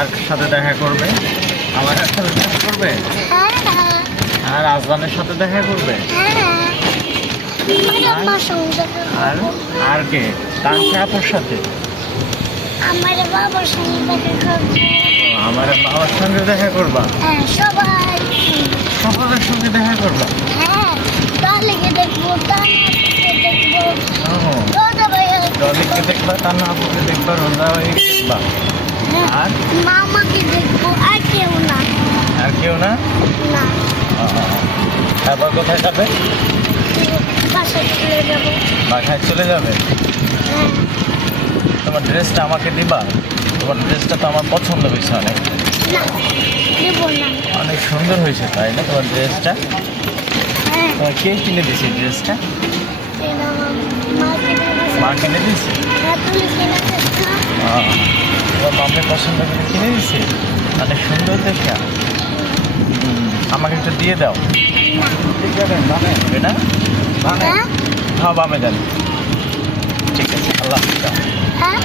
কার সাথে দেখা করবে? আমার সাথে দেখা করবে? আর আজলানের সাথে দেখা করবে? আর আর কে? তানসা আপুর সাথে? আমার বাবার সঙ্গে দেখা করবো। আমার বাবার সঙ্গে দেখা করবা? হ্যাঁ, সবাই। সকলের সঙ্গে দেখা করবা? হ্যাঁ, তাহলেকে দেখবো, তাহলে দেখবো, ও, রোজা ভাইয়া ডলিকে দেখবা, তান্না আপুকে দেখবা, রোজা ভাইকে দেখবা। আর মামাকে দেখবো, আর কেউ না। আর কেউ না? না, ও, তারপর কোথায় যাবে? বাসায় চলে যাবো। বাসায় চলে যাবে? হ্যাঁ, তোমার ড্রেসটা আমাকে দিবা? তোমার ড্রেসটা তো আমার পছন্দ হয়েছে অনেক। না, দেবো না। অনেক সুন্দর হয়েছে, তাই না তোমার ড্রেসটা? হ্যাঁ, তোমার কে কিনে দিছে ড্রেসটা? এটা আমার মা কিনে দিয়েছে। মা কিনে দিছে? হ্যাঁ, তুমি কিনে দিয়েছো না? তোমার মামে পছন্দ করে কিনে দিছে? অনেক সুন্দর দেখা। আমাকে একটু দিয়ে দাও। ঠিক আছে, বামে হবে না? বামে? হ্যাঁ, হ্যাঁ, বামে যান। ঠিক আছে, আল্লাহ হাফেজ। হ্যাঁ।